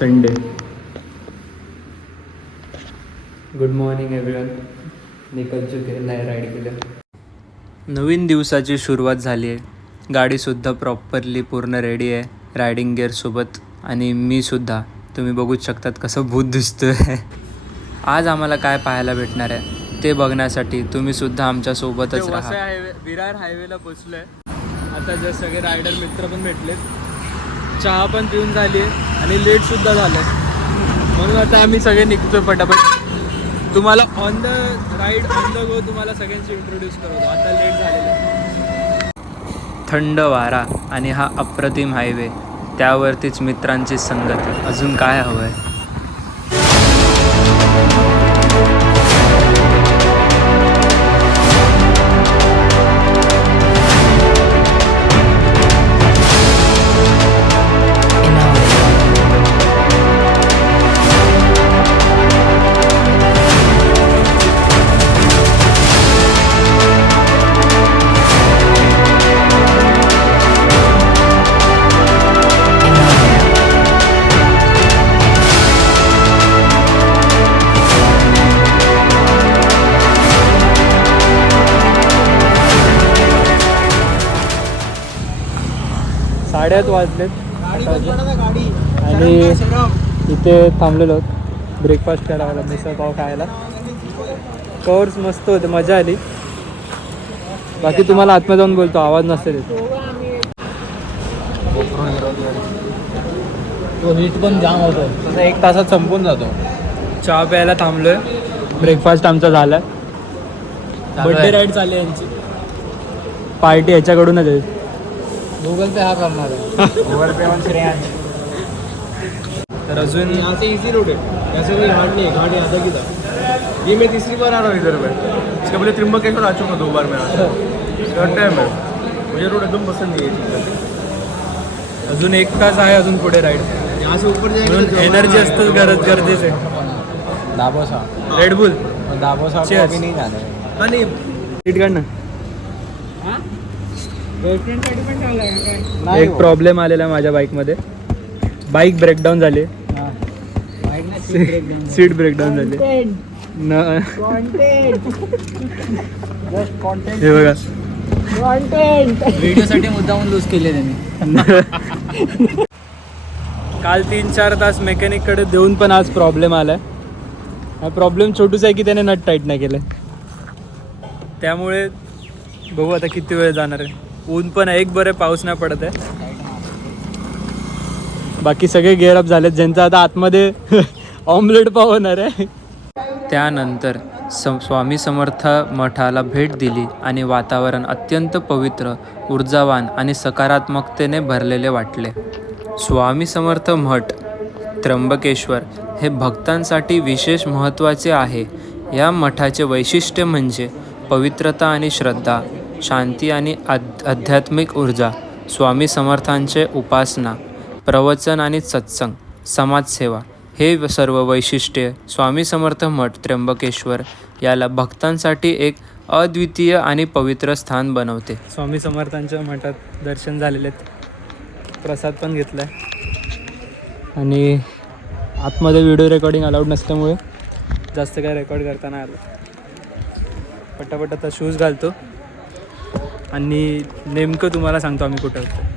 Sunday. Good morning everyone. निकल चुके, नाही राईड केलं. नवीन दिवसाची सुरुवात झाली आहे. गाडीसुद्धा प्रॉपरली पूर्ण रेडी आहे रायडिंग गिअरसोबत. आणि मी सुद्धा, तुम्ही बघूच शकतात कसं भूत दिसतोय. आज आम्हाला काय पाहायला भेटणार आहे ते बघण्यासाठी तुम्ही सुद्धा आमच्यासोबतच राहा. विरार हायवेला बसलो आहे आता. जस्ट सगळे रायडर मित्र पण भेटलेत. चहा पण पिऊन झाली आहे आणि लेटसुद्धा झालं आहे. म्हणून आता आम्ही सगळे निघतोय पटापट. तुम्हाला on the ride on the go तुम्हाला सगळ्यांची इंट्रोड्यूस करतो. आता लेट झालेलं. थंड वारा आणि हा अप्रतिम हायवे, त्यावरतीच मित्रांची संगत. अजून काय हवं आहे. साडेआठ वाजलेत आणि इथे थांबलेलो आहोत ब्रेकफास्ट करायला, मिसळ पाव खायला. कवर्स मस्त होते, मजा आली. बाकी तुम्हाला आतमध्ये जाऊन बोलतो, आवाज नसते देत. तो हीट पण जाम होतो, तसं 1 तासात संपून जातो. चहा प्यायला थांबलोय. ब्रेकफास्ट आमचा झाला. बर्थडे राईड चालली यांची. पार्टी याच्याकडूनच आहे. गूगल पे हा करणार आहे. Google pay on Shreyansh. तर अजून यहाँ से इजी रोड है, ऐसे कोई घाट नहीं है. घाट यहाँ तक ही था. ये मैं तीसरी बार आ रहा हूँ इधर में. इसके पहले त्रिम्बकेश्वर आ चुका 2 बार मैं. थर्ड टाइम है. मुझे रोड एकदम पसंद नहीं है चीज़. अजून 1 तास आहे अजून पुढे राईड. यहाँ से ऊपर जाएंगे तो एनर्जी असतं गरजेचं आहे. Dabosa Red Bull Dabosa Cheers. अभी नहीं जाना है. हाँ नहीं सीट काढ ना. नाही एक हो. प्रॉब्लेम आलेला आहे माझ्या बाईकमध्ये. बाईक ब्रेकडाऊन झाली. सीट ब्रेकडाऊन झाली. हे बघा, व्हिडिओसाठी मुद्दामून लूज केले त्यांनी. काल 3-4 तास मेकॅनिककडे देऊन पण आज प्रॉब्लेम आला आहे. हा प्रॉब्लेम छोटूच आहे की त्याने नट टाईट नाही केलं. त्यामुळे बघू आता किती वेळ जाणार आहे. ऊन पण आहे, एक बरं पाऊस नाही पडत आहे. बाकी सगळे गेअर अप झालेत, ज्यांचं आता आतमध्ये ऑमलेट पाव होणार आहे. त्यानंतर स्वामी समर्थ मठाला भेट दिली आणि वातावरण अत्यंत पवित्र, ऊर्जावान आणि सकारात्मकतेने भरलेले वाटले. स्वामी समर्थ मठ त्र्यंबकेश्वर हे भक्तांसाठी विशेष महत्त्वाचे आहे. या मठाचे वैशिष्ट्य म्हणजे पवित्रता आणि श्रद्धा, शांती आणि आध्यात्मिक ऊर्जा. स्वामी समर्थांचे उपासना, प्रवचन आणि सत्संग, समाजसेवा हे सर्व वैशिष्ट्ये स्वामी समर्थ मठ त्र्यंबकेश्वर याला भक्तांसाठी एक अद्वितीय आणि पवित्र स्थान बनवते. स्वामी समर्थांच्या मठात दर्शन झालेले आहेत, प्रसाद पण घेतला आहे. आणि आतमध्ये व्हिडिओ रेकॉर्डिंग अलाउड नसल्यामुळे जास्त काय रेकॉर्ड करता नाही आलं. पटापट आता शूज घालतो आणि नेमकं तुम्हाला सांगतो आम्ही कुठं होतो.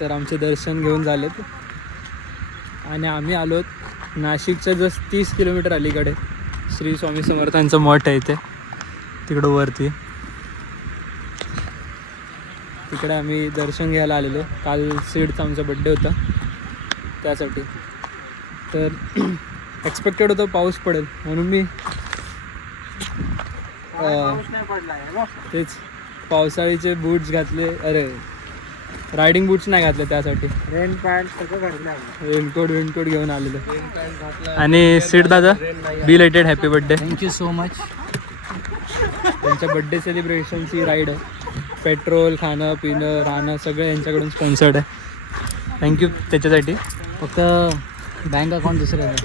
तर आमचे दर्शन घेऊन झालेत आणि आम्ही आलोत नाशिकच्या जस्ट 30 किलोमीटर अलीकडे. श्री स्वामी समर्थांचं मठ आहे इथे, तिकडं वरती. तिकडे आम्ही दर्शन घ्यायला आलेलो. काल सीडचा आमचा बड्डे होता त्यासाठी. तर एक्सपेक्टेड होतं पाऊस पडेल म्हणून मी तेच पावसाळीचे बूट्स घातले. अरे रायडिंग बूट्स नाही घातले, त्यासाठी रेन पॅन्ट सगळं घातलं. रेनकोट घेऊन आलेलो. आणि सीड दादा, belated happy birthday. Thank you so much. त्यांच्या बड्डे सेलिब्रेशनची राईड आहे. पेट्रोल, खाणं पिणं राहणं सगळं यांच्याकडून स्पॉन्सर्ड आहे. थँक्यू त्याच्यासाठी. फक्त बँक अकाउंट दुसरं आहे.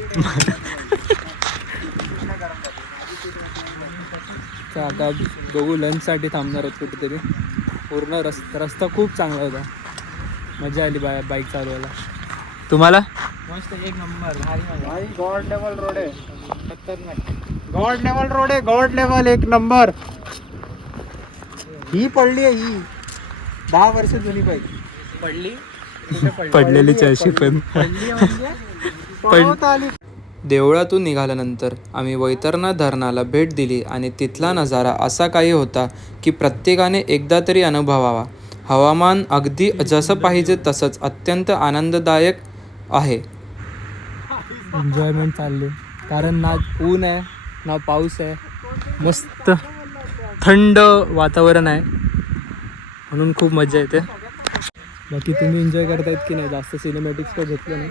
तर आता बघू लंचसाठी थांबणार आहोत कुठेतरी. पूर्ण रस्ता खूप चांगला होता, मजा आली बाईक चालवायला. तुम्हाला? मस्त एक नंबर भारी मजा. गॉड लेवल रोड आहे, खतरनाक. गॉड लेवल रोड आहे, गॉड लेवल एक नंबर. ही पडली आहे, ही 10 वर्ष जुनी बाईक पडली. पडलेलीच आहे अशी पण. पडली म्हणजे पळवता आली. देवळातून निघाल्यानंतर आम्ही वैतरणा धरणाला भेट दिली आणि तिथला नजारा असा काही होता की प्रत्येकाने एकदा तरी अनुभवावा. हवामान अगदी जसं पाहिजे तसंच अत्यंत आनंददायक आहे. एन्जॉयमेंट चालली, कारण ना ऊन आहे ना पाऊस आहे, मस्त थंड वातावरण आहे, म्हणून खूप मजा येते. बाकी तुम्ही एन्जॉय करतायत की नाही? जास्त सिनेमॅटिक्स काय घेतलं नाही.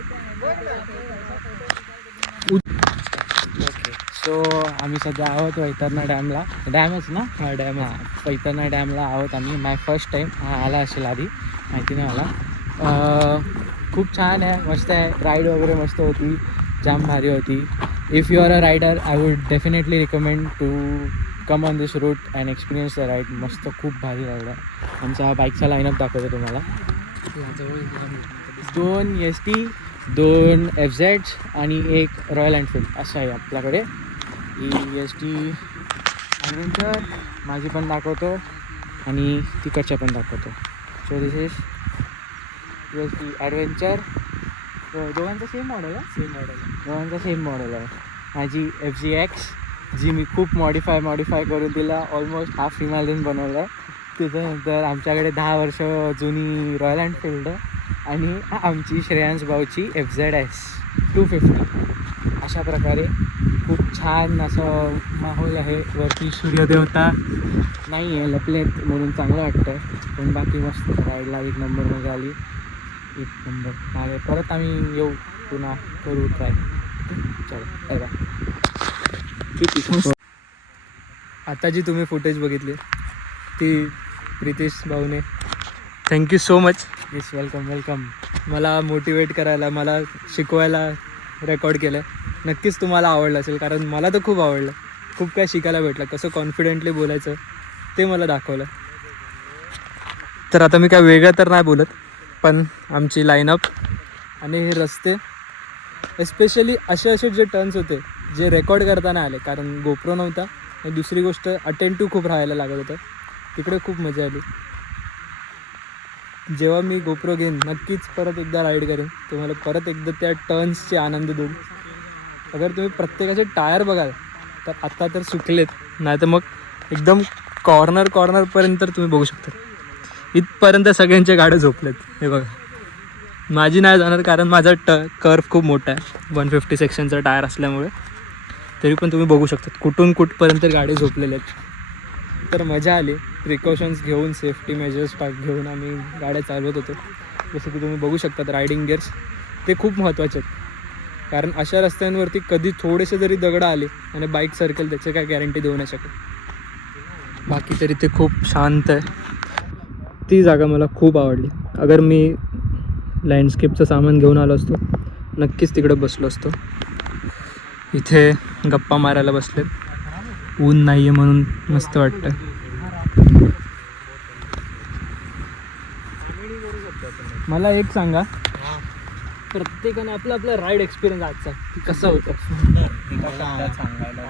सो आम्ही सध्या आहोत वैतरणा डॅमला. डॅमच ना? हा डॅम. वैतरणा डॅमला आहोत आम्ही. माय फर्स्ट टाईम. आला असेल आधी, माहिती नाही मला. खूप छान आहे, मस्त आहे. राईड वगैरे मस्त होती, जाम भारी होती. If you are a rider I would definitely recommend to come on this route and experience the ride. मस्त खूप भारी राईड आहे. आमचा बाईकचा लाईनअप दाखवतो तुम्हाला. 2 ST, 2 FZ आणि 1 रॉयल एनफील्ड असं आहे आपल्याकडे. ही ST ॲडव्हेंचर माझी पण दाखवतो आणि तिकडच्या पण दाखवतो. So this is ST adventure. दोघांचं सेम मॉडेल आहे. दोघांचं सेम मॉडेल आहे. माझी FZX जी मी खूप मॉडिफाय करून तिला ऑलमोस्ट हाफ हिमालयन बनवलं आहे. त्याच्यानंतर आमच्याकडे 10 वर्ष जुनी रॉयल एनफिल्ड आणि आमची श्रेयांश भाऊची FZS 250. अशा प्रकारे खूप छान असं माहोल आहे. वरती सूर्यदेवता नाही आहे, लपलेत म्हणून चांगलं वाटतं. पण बाकी मस्त राईडला एक नंबर मजा आली. एक नंबर आहे. परत आम्ही येऊ, पुन्हा करू ट्राय. चलो बाय बाय. आता जी तुम्ही फुटेज बघितली ती प्रितेश भाऊने. Thank you so much. Yes, welcome. मला मोटिवेट करायला, मला शिकवायला रेकॉर्ड केलं. नक्कीच तुम्हाला आवडलं असेल, कारण मला तर खूप आवडलं. खूप काय शिकायला भेटलं, कसं कॉन्फिडेंटली बोलायचं ते मला दाखवलं. तर आता मी काय वेगळं तर नाही बोलत, पण आमची लाईनअप आणि हे रस्ते, एस्पेशली असे जे टर्न्स होते जे रेकॉर्ड करताना आले, कारण गोप्रो नव्हता. आणि दुसरी गोष्ट अटेंटिव्ह खूप राहायला लागत होतं. तिकडे खूप मजा आली. जेव्हा मी गोप्रो घेईन नक्कीच परत एकदा राईड करेन, तुम्हाला परत एकदा त्या टर्न्सचे आनंद देईन. अगर तुम्ही प्रत्येकाचे टायर बघाल तर आत्ता तर सुकलेत, नाही तर मग एकदम कॉर्नरपर्यंत तुम्ही बघू शकता. इथपर्यंत सगळ्यांचे गाड्या झोपलेत. हे बघा, माझी नाही जाणार कारण माझा कर्व खूप मोठा आहे, 150 सेक्शनचा टायर असल्यामुळे. तरी पण तुम्ही बघू शकता कुठपर्यंत गाडी झोपलेले आहेत. तर मजा आली. प्रिकॉशन्स घेऊन, सेफ्टी मेजर्स घेऊन आम्ही गाड्या चालवत होतो. जसं की तुम्ही बघू शकतात, रायडिंग गिअर्स ते खूप महत्त्वाचे आहेत. कारण अशा रस्त्यांवरती कधी थोडेसे जरी दगडं आले आणि बाईक सरकेल, त्याची काय गॅरंटी देऊ नाही शकत. बाकी तरी ते खूप शांत आहे. ती जागा मला खूप आवडली. अगर मी लँडस्केपचं सामान घेऊन आलो असतो नक्कीच तिकडे बसलो असतो. इथे गप्पा मारायला बसलेत, ऊन नाही आहे म्हणून मस्त वाटतं. मला एक सांगा, प्रत्येकाने आपला राईड एक्सपिरियन्स आजचा कसं होतं? सांगायला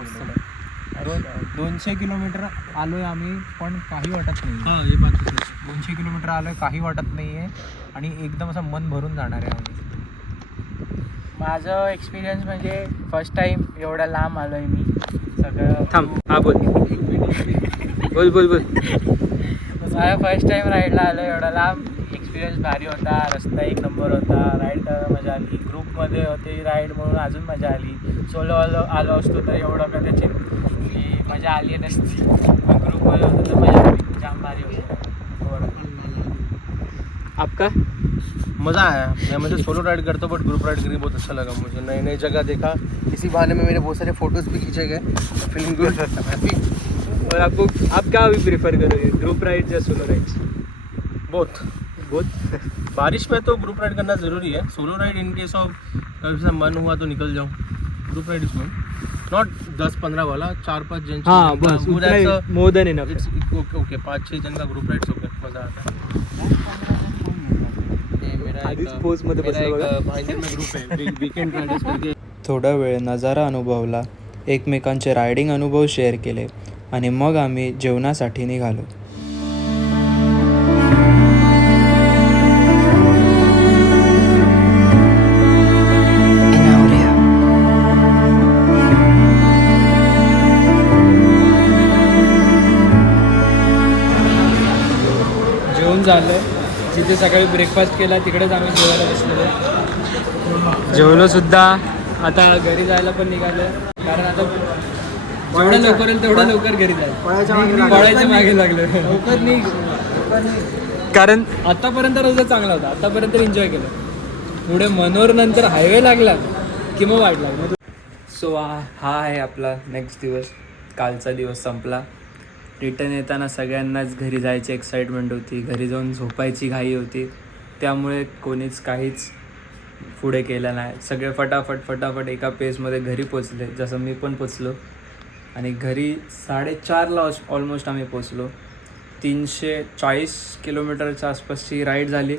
200 किलोमीटर आलोय आम्ही, पण काही वाटत नाही. हां, हे 200 किलोमीटर आलोय, काही वाटत नाही आहे आणि एकदम असं मन भरून जाणार आहे आम्ही. माझं एक्सपिरियन्स म्हणजे फर्स्ट टाईम एवढ्या लांब आलो आहे मी. सगळं थांब, हां बोल. माझ्या फर्स्ट टाईम राईडला आलो एवढा लांब. एक्सपिरियन्स भारी होता. रस्ता एक नंबर होता. राईड करायला मजा आली. ग्रुपमध्ये होते राईड म्हणून अजून मजा आली. सोलो आलो असतो तर एवढं कदाचित मजा आली नसती. ग्रुपमध्ये होतं तर मजा आली, जाम भारी होती. आपका मज़ा आया. मैं मुझे सोलो राइड करता हूँ, बट ग्रुप राइड करके बहुत अच्छा लगा मुझे. नई नई जगह देखा, इसी बहाने में मेरे बहुत सारे फोटोज़ भी खींचे गए. Feeling good, happy. और आप क्या अभी प्रेफर करोगे, ग्रुप राइड या सोलो राइड्स? बोथ. बारिश में तो ग्रुप राइड करना ज़रूरी है. Solo ride in case of कभी से मन हुआ तो निकल जाऊँ, ग्रुप राइड इसमें नॉट 10-15 वाला 4-5 जन हाँ बस उतना more than enough it's okay 5-6 जन का ग्रुप राइड्स ओके मजा आता है ये मेरा आधीच पोस्ट मध्ये बसलो बघा. भाईंदर में ग्रुप है वीकेंड राइडर्स करके थोडा वेळ नजारा अनुभवला, एकमेकांचे रायडिंग अनुभव शेअर केले आणि मग आम्ही जेवणासाठी निघालो. जेवण झालं. जिथे सकाळी ब्रेकफास्ट केला तिकडेच आम्ही जेवायला बसलेलो. जेवलो सुद्धा. आता घरी जायला पण निघालं, कारण आता जेवढं लवकर होईल तेवढं लवकर घरी जायचं. पळायच्या मागे लागलं. लवकर निघ. कारण आतापर्यंत रस्ता चांगला होता, आतापर्यंत एन्जॉय केलं. पुढे मनोर नंतर हायवे लागला की मग वाट लागला. सो हा आहे आपला नेक्स्ट दिवस. कालचा दिवस संपला. रिटर्न येताना सगळ्यांनाच घरी जायची एक्साइटमेंट होती, घरी जाऊन झोपायची घाई होती. त्यामुळे कोणीच काहीच पुढे केलं नाही. सगळे फटाफट एका पेसमध्ये घरी पोचले, जसं मी पण पोचलो. आणि घरी 4:30ला ऑलमोस्ट आम्ही पोचलो. 340 किलोमीटरच्या आसपासची राईड झाली,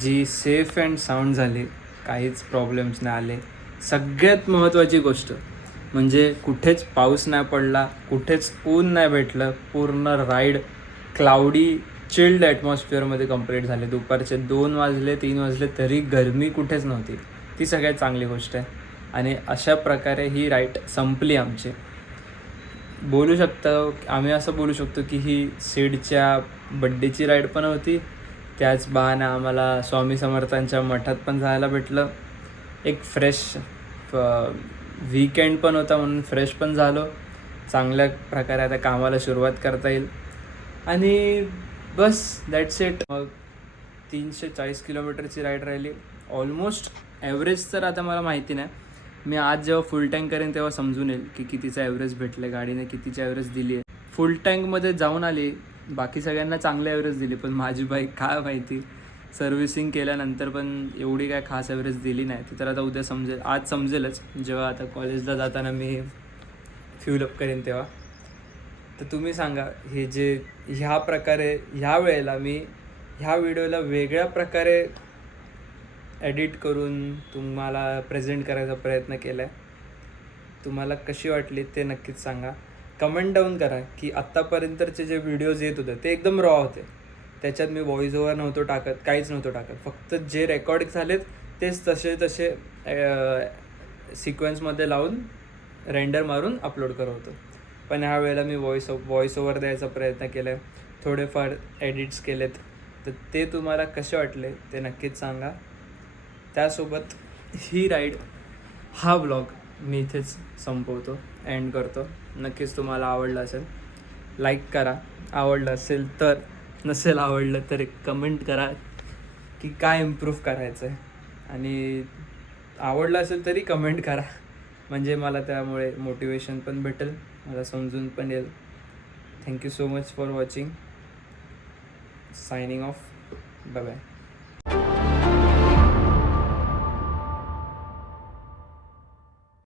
जी सेफ अँड साऊंड झाली. काहीच प्रॉब्लेम्स नाही आले. सगळ्यात महत्त्वाची गोष्ट म्हणजे कुठेच पाऊस नाही पडला, कुठेच ऊन नाही भेटलं. पूर्ण राईड क्लाउडी चिल्ड ॲटमॉस्फिअरमध्ये कंप्लीट झाले. दुपारचे 2 वाजले 3 वाजले तरी गरमी कुठेच नव्हती. ती सगळ्यात चांगली गोष्ट आहे. आणि अशा प्रकारे ही राईड संपली आमची. आम्ही असं बोलू शकतो की ही सीडच्या बड्डेची राईड पण होती. त्याच बहाने आम्हाला स्वामी समर्थांच्या मठात पण जायला भेटलं. एक फ्रेश वीकेंड पण होता म्हणून फ्रेश पण झालो. चांगल्या प्रकारे आता कामाला सुरुवात करता येईल. आणि बस दॅट्स इट. मग 340 किलोमीटरची राईड राहिली. ऑलमोस्ट ॲव्हरेज तर आता मला माहिती नाही. मी आज जेव्हा फुल टँक करेन तेव्हा समजून येईल की कितीचं ॲव्हरेज भेटलं आहे, गाडीने कितीची ॲव्हरेज दिली आहे. फुल टँकमध्ये जाऊन आली, बाकी सगळ्यांना चांगले ॲव्हरेज दिली, पण माझी बाईक काय माहिती सर्व्हिसिंग केल्यानंतर पण एवढी काय खास ॲव्हरेज दिली नाही. ती तर आता उद्या समजेल, आज समजेलच जेव्हा आता कॉलेजला जाताना मी फ्यूल अप करेन तेव्हा. तर तुम्ही सांगा, हे जे ह्या वेळेला मी ह्या व्हिडिओला वेगळ्या प्रकारे एडिट करून तुम्हाला प्रेझेंट करायचा प्रयत्न केला आहे. तुम्हाला कशी वाटली ते नक्कीच सांगा. कमेंट डाऊन करा की आत्तापर्यंतचे जे व्हिडिओज येत होते ते एकदम रॉ होते. त्याच्यात मी व्हॉइस ओव्हर नव्हतो टाकत, काहीच नव्हतं टाकत. फक्त जे रेकॉर्ड झालेत तेच तसे सिक्वेन्समध्ये लावून रेंडर मारून अपलोड करत होतो. पण ह्या वेळेला मी व्हॉइस ओव्हर द्यायचा प्रयत्न केला आहे. थोडेफार एडिट्स केलेत. तर ते तुम्हाला कसे वाटले ते नक्कीच सांगा. त्यासोबत ही राईड, हा व्लॉग मी इथेच संपवतो, एंड करतो. नक्कीच तुम्हाला आवडलं असेल, लाईक करा. आवडलं असेल तर, नसेल आवडलं तर कमेंट करा की काय इम्प्रूव्ह करायचं आहे. आणि आवडलं असेल तरी कमेंट करा, म्हणजे मला त्यामुळे मोटिवेशन पण भेटेल, मला समजून पण येईल. Thank you so much for watching. Signing off. Bye bye.